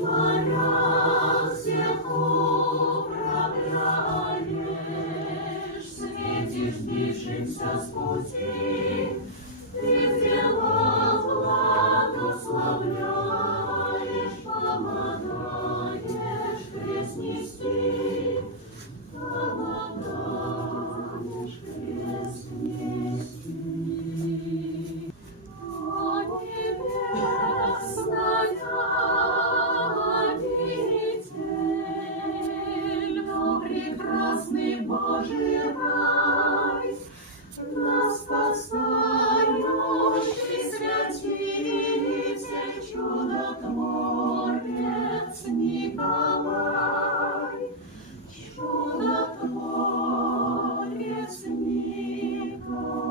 морях всех управляешь, светишь сбившимся с пути, ты дела благословляешь, помогаешь крест нести, помогаешь крест нести. О, небесная обитель, о, прекрасный Божий рай, нас спасающий святитель, чудотворец Николай, чудотворец Николай.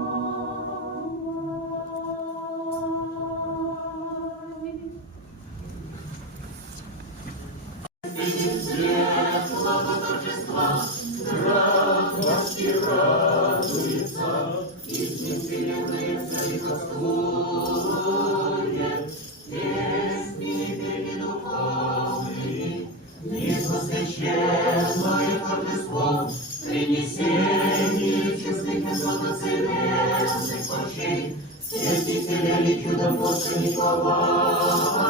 Светлого торжества, град Васьки радуется, и с ним вселенная царствует. Песни пели духовные, низко священное торжество, принесение честных и златоцелесных почей, святителя и чудотворца Николая.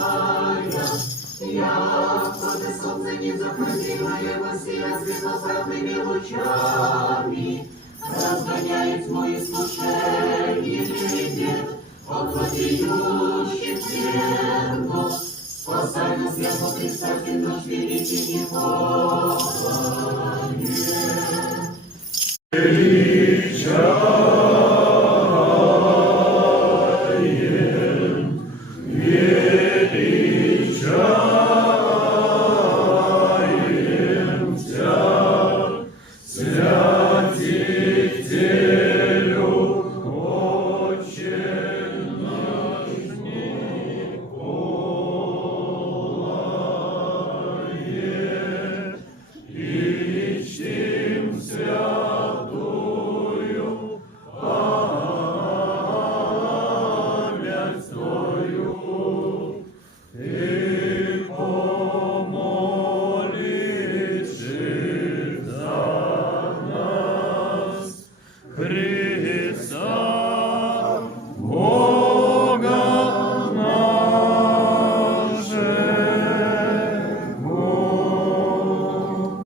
Яко солнце не заходило, его сия светло-золотыми лучами, разгоняет тьму искушение, от владеющих верно, спасай нас, яко предстатель наш великий Николай. Христос.